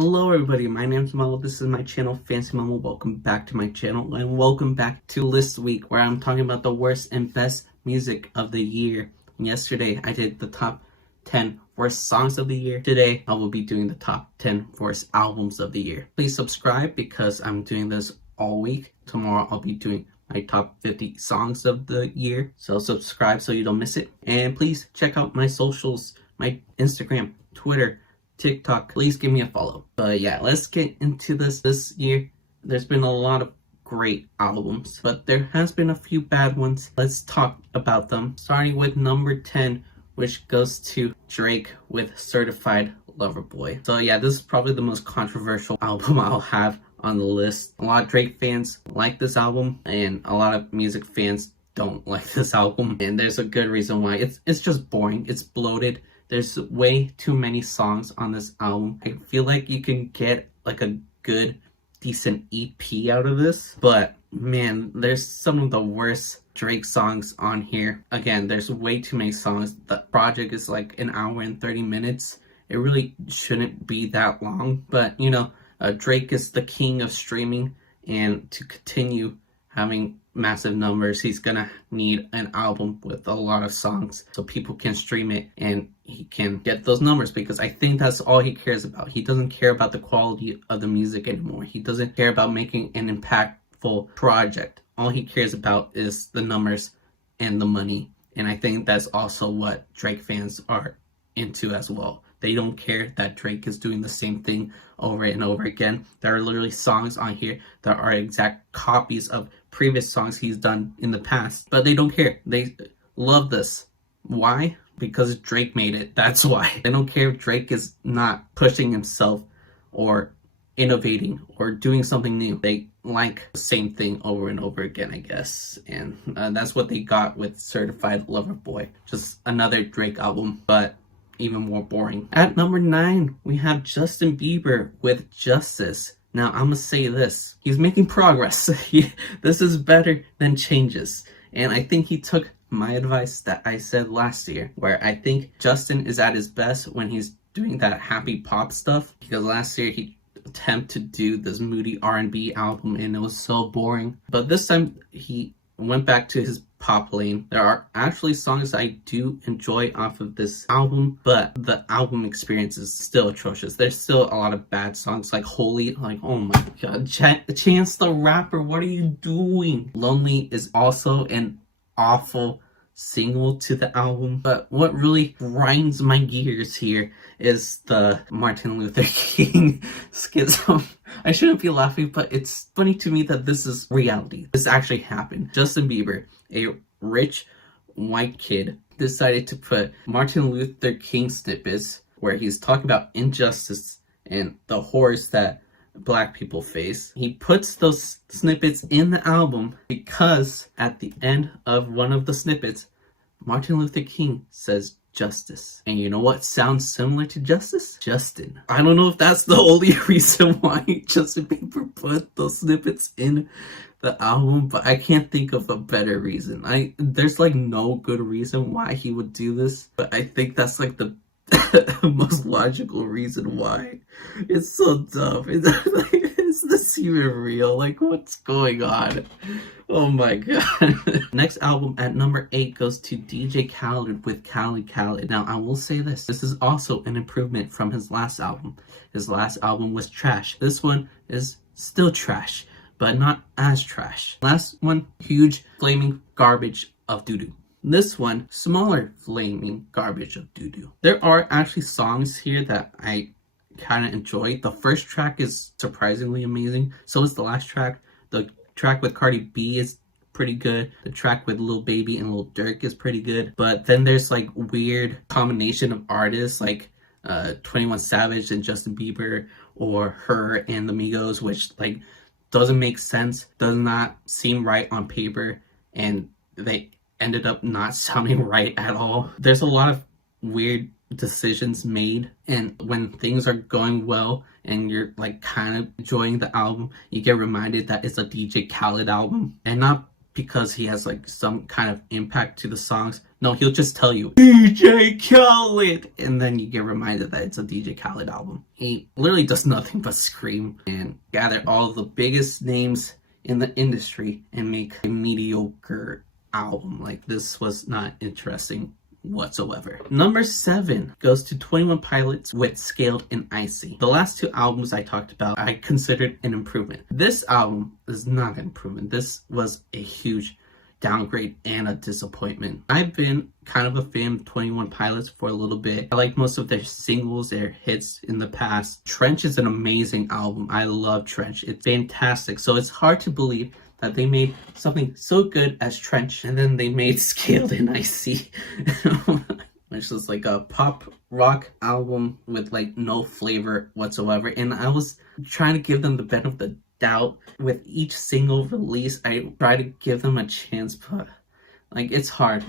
Hello everybody, my name's Memo. This is my channel, FancyMemo. Welcome back to my channel and welcome back to List Week, where I'm talking about the worst and best music of the year. Yesterday I did the top 10 worst songs of the year. Today I will be doing the top 10 worst albums of the year. Please subscribe because I'm doing this all week. Tomorrow I'll be doing my top 50 songs of the year. So subscribe so you don't miss it. And please check out my socials, my Instagram, Twitter, TikTok. Please give me a follow. But yeah, let's get into this year. There's been a lot of great albums, but there has been a few bad ones. Let's talk about them, starting with number 10, which goes to Drake with Certified Lover Boy. So yeah, this is probably the most controversial album I'll have on the list. A lot of Drake fans like this album and a lot of music fans don't like this album, and there's a good reason why. It's just boring. It's bloated. There's way too many songs on this album. I feel like you can get like a good, decent EP out of this, but man, there's some of the worst Drake songs on here. Again, there's way too many songs. The project is like an hour and 30 minutes. It really shouldn't be that long, but you know, Drake is the king of streaming, and to continue having massive numbers, he's gonna need an album with a lot of songs so people can stream it and he can get those numbers, because I think that's all he cares about. He doesn't care about the quality of the music anymore. He doesn't care about making an impactful project. All he cares about is the numbers and the money, and I think that's also what Drake fans are into as well. They don't care that Drake is doing the same thing over and over again. There are literally songs on here that are exact copies of previous songs he's done in the past, but they don't care. They love this. Why? Because Drake made it. That's why. They don't care if Drake is not pushing himself or innovating or doing something new. They like the same thing over and over again, I guess. And that's what they got with Certified Lover Boy. Just another Drake album, but even more boring. At number 9, we have Justin Bieber with Justice. Now, I'm gonna say this. He's making progress. This is better than Changes. And I think he took my advice that I said last year, where I think Justin is at his best when he's doing that happy pop stuff. Because last year he attempted to do this moody R&B album and it was so boring. But this time he went back to his pop lane. There are actually songs I do enjoy off of this album, but the album experience is still atrocious. There's still a lot of bad songs, like Holy, like, oh my god, Chance the Rapper, what are you doing? Lonely is also an awful single to the album, but what really grinds my gears here is the Martin Luther King schism. I shouldn't be laughing, but it's funny to me that this is reality. This actually happened. Justin Bieber, a rich white kid, decided to put Martin Luther King snippets where he's talking about injustice and the horrors that Black people face. He puts those snippets in the album because at the end of one of the snippets, Martin Luther King says justice. And you know what sounds similar to justice? Justin. I don't know if that's the only reason why Justin Bieber put those snippets in the album, but I can't think of a better reason. There's like no good reason why he would do this, but I think that's like the most logical reason why. It's so dumb. It's like, is this even real? Like, what's going on? Oh my god. Next album at number 8 goes to DJ Khaled with Khaled. Now, I will say this. This is also an improvement from his last album. His last album was trash. This one is still trash, but not as trash. Last one, huge flaming garbage of doo-doo. This one, smaller flaming garbage of doo-doo. There are actually songs here that I kind of enjoy. The first track is surprisingly amazing. So is the last track. The track with Cardi B is pretty good. The track with Lil Baby and Lil Durk is pretty good. But then there's like weird combination of artists like 21 Savage and Justin Bieber, or Her and the Migos, which like doesn't make sense, does not seem right on paper, and they ended up not sounding right at all. There's a lot of weird decisions made, and when things are going well and you're like kind of enjoying the album, you get reminded that it's a DJ Khaled album and not because he has like some kind of impact to the songs. No, he'll just tell you DJ Khaled, and then you get reminded that it's a DJ Khaled album. He literally does nothing but scream and gather all of the biggest names in the industry and make a mediocre album. Like, this was not interesting whatsoever. Number 7 goes to 21 Pilots with Scaled and Icy. The last 2 albums I talked about, I considered an improvement. This album is not an improvement. This was a huge downgrade and a disappointment. I've been kind of a fan of 21 Pilots for a little bit. I like most of their singles, their hits in the past. Trench is an amazing album. I love Trench. It's fantastic. So it's hard to believe that they made something so good as Trench, and then they made Scaled and Icy, which was like a pop rock album with like no flavor whatsoever. And I was trying to give them the benefit of the doubt with each single release. I try to give them a chance, but like, it's hard.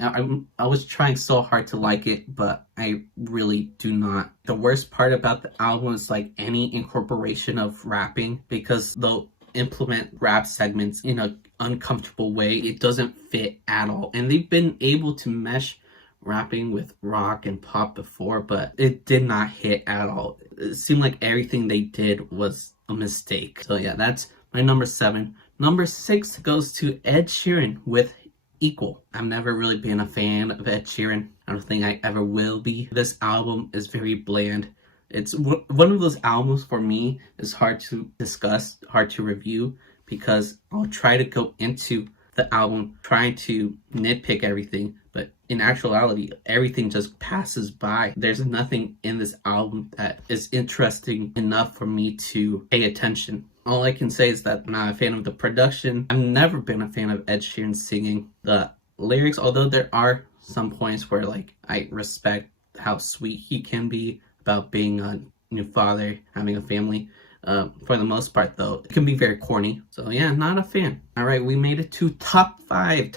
I was trying so hard to like it, but I really do not. The worst part about the album is like any incorporation of rapping, because they'll implement rap segments in an uncomfortable way. It doesn't fit at all. And they've been able to mesh rapping with rock and pop before, but it did not hit at all. It seemed like everything they did was a mistake. So yeah, that's my number 7. Number 6 goes to Ed Sheeran with Equal. I've never really been a fan of Ed Sheeran. I don't think I ever will be. This album is very bland. It's one of those albums for me is hard to discuss, hard to review, because I'll try to go into the album trying to nitpick everything, but in actuality, everything just passes by. There's nothing in this album that is interesting enough for me to pay attention. All I can say is that I'm not a fan of the production. I've never been a fan of Ed Sheeran singing. The lyrics, although there are some points where like I respect how sweet he can be about being a new father, having a family. For the most part, though, it can be very corny. So yeah, not a fan. All right, we made it to top 5,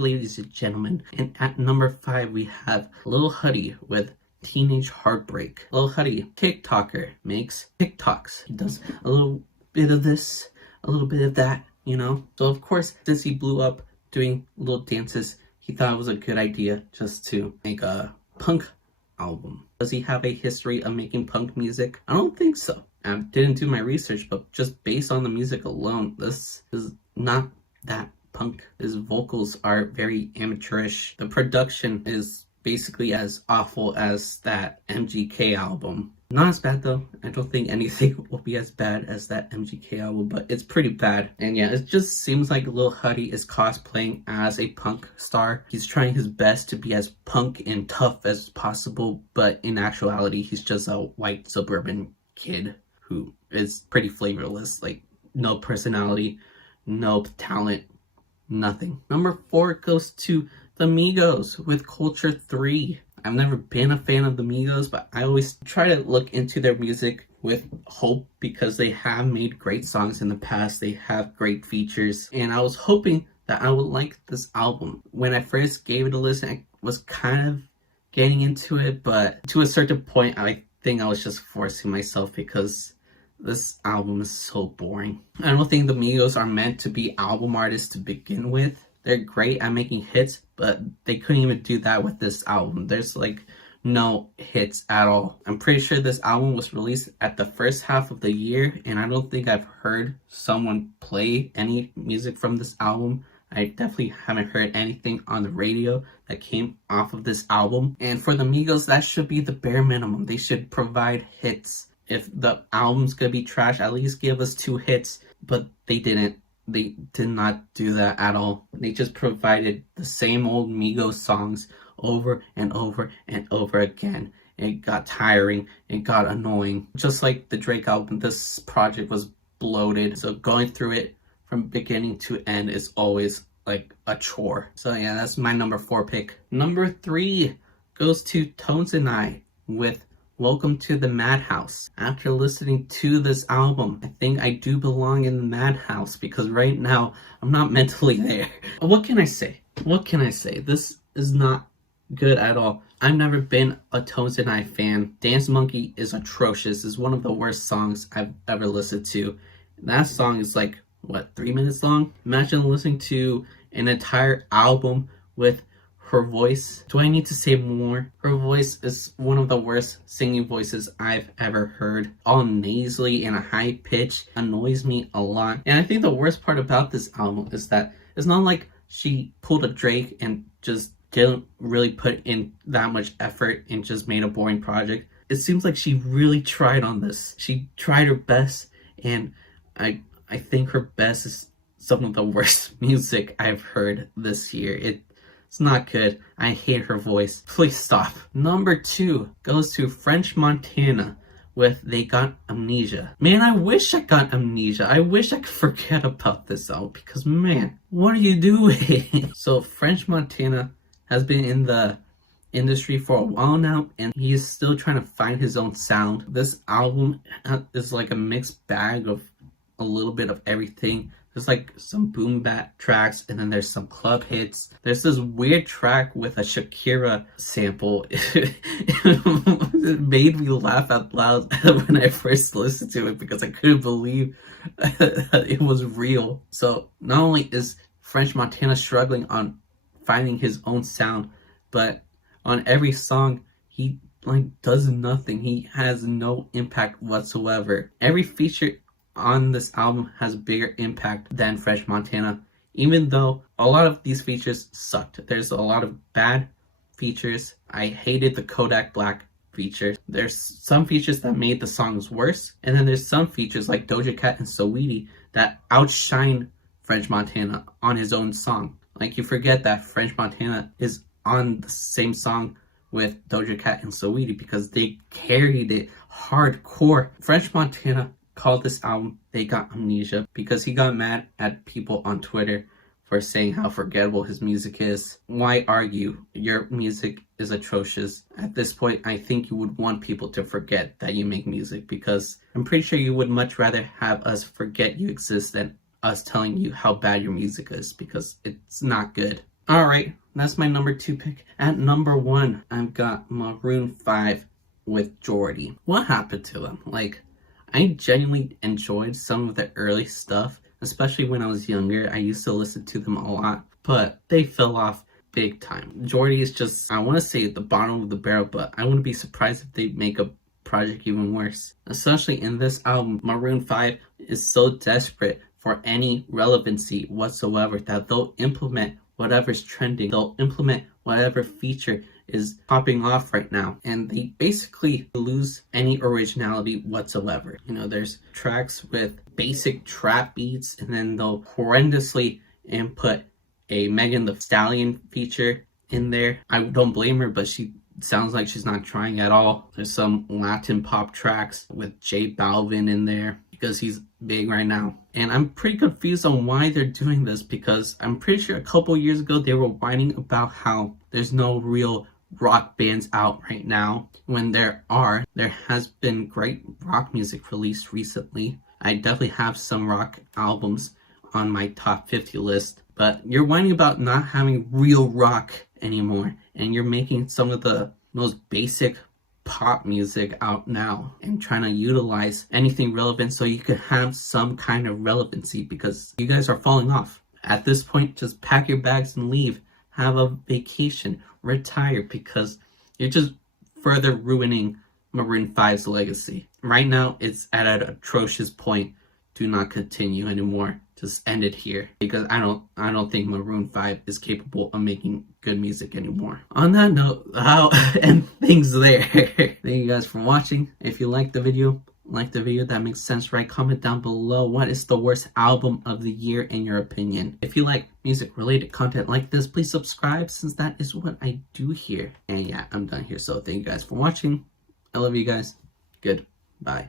ladies and gentlemen. And at number 5, we have LILHUDDY with Teenage Heartbreak. LILHUDDY, TikToker, makes TikToks. He does a little bit of this, a little bit of that, you know. So of course, since he blew up doing little dances, he thought it was a good idea just to make a punk album. Does he have a history of making punk music? I don't think so. I didn't do my research, but just based on the music alone, this is not that punk. His vocals are very amateurish. The production is basically as awful as that MGK album. Not as bad though. I don't think anything will be as bad as that MGK album, but it's pretty bad. And yeah, it just seems like LILHUDDY is cosplaying as a punk star. He's trying his best to be as punk and tough as possible, but in actuality, he's just a white suburban kid who is pretty flavorless, like no personality, no talent, nothing. Number 4 goes to the Migos with Culture 3. I've never been a fan of the Migos, but I always try to look into their music with hope because they have made great songs in the past. They have great features, and I was hoping that I would like this album. When I first gave it a listen, I was kind of getting into it, but to a certain point, I think I was just forcing myself because this album is so boring. I don't think the Migos are meant to be album artists to begin with. They're great at making hits, but they couldn't even do that with this album. There's like no hits at all. I'm pretty sure this album was released at the first half of the year, and I don't think I've heard someone play any music from this album. I definitely haven't heard anything on the radio that came off of this album. And for the Migos, that should be the bare minimum. They should provide hits. If the album's gonna be trash, at least give us 2 hits, but they didn't. They did not do that at all. They just provided the same old Migos songs over and over and over again. It got tiring, it got annoying. Just like the Drake album, this project was bloated. So going through it from beginning to end is always like a chore. So yeah, that's my number 4 pick. Number 3 goes to Tones and I with Welcome to the Madhouse. After listening to this album, I think I do belong in the Madhouse because right now I'm not mentally there. What can I say? This is not good at all. I've never been a Tones and I fan. Dance Monkey is atrocious. It's one of the worst songs I've ever listened to. That song is like what, 3 minutes long? Imagine listening to an entire album with her voice. Do I need to say more? Her voice is one of the worst singing voices I've ever heard. All nasally and a high pitch, annoys me a lot. And I think the worst part about this album is that it's not like she pulled a Drake and just didn't really put in that much effort and just made a boring project. It seems like she really tried on this. She tried her best, and I think her best is some of the worst music I've heard this year. It's not good. I hate her voice. Please stop. Number 2 goes to French Montana with They Got Amnesia. Man, I wish I got amnesia. I wish I could forget about this album because, man, what are you doing? So French Montana has been in the industry for a while now, and he's still trying to find his own sound. This album is like a mixed bag of a little bit of everything. There's like some boom bap tracks, and then there's some club hits. There's this weird track with a Shakira sample. It made me laugh out loud when I first listened to it because I couldn't believe it was real. So not only is French Montana struggling on finding his own sound, but on every song he like does nothing. He has no impact whatsoever. Every feature on this album has a bigger impact than French Montana, even though a lot of these features sucked. There's a lot of bad features. I hated the Kodak Black feature. There's some features that made the songs worse, and then there's some features like Doja Cat and Saweetie that outshine French Montana on his own song. Like, you forget that French Montana is on the same song with Doja Cat and Saweetie because they carried it hardcore. French Montana called this album They Got Amnesia because he got mad at people on Twitter for saying how forgettable his music is. Why argue? Your music is atrocious. At this point, I think you would want people to forget that you make music, because I'm pretty sure you would much rather have us forget you exist than us telling you how bad your music is, because it's not good. Alright, that's my number 2 pick. At number 1, I've got Maroon 5 with JORDI. What happened to them? Like, I genuinely enjoyed some of the early stuff, especially when I was younger. I used to listen to them a lot, but they fell off big time. JORDI is just, I want to say, the bottom of the barrel, but I wouldn't be surprised if they make a project even worse. Especially in this album, Maroon 5 is so desperate for any relevancy whatsoever that they'll implement whatever's trending. They'll implement whatever feature is popping off right now, and they basically lose any originality whatsoever. You know, there's tracks with basic trap beats, and then they'll horrendously input a Megan Thee Stallion feature in there. I don't blame her, but she sounds like she's not trying at all. There's some Latin pop tracks with J Balvin in there because he's big right now. And I'm pretty confused on why they're doing this, because I'm pretty sure a couple years ago they were whining about how there's no real rock bands out right now, when there has been great rock music released recently. I definitely have some rock albums on my top 50 list, but you're whining about not having real rock anymore, and you're making some of the most basic pop music out now and trying to utilize anything relevant so you could have some kind of relevancy, because you guys are falling off. At this point, just pack your bags and leave. Have a vacation, retire, because you're just further ruining Maroon 5's legacy. Right now, it's at an atrocious point. Do not continue anymore. Just end it here, because I don't think Maroon 5 is capable of making good music anymore. On that note, I'll end things there. Thank you guys for watching. If you liked the video, that makes sense, right? Comment down below, what is the worst album of the year in your opinion? If you like music related content like this, please subscribe, since that is what I do here. And yeah, I'm done here. So thank you guys for watching. I love you guys. Goodbye.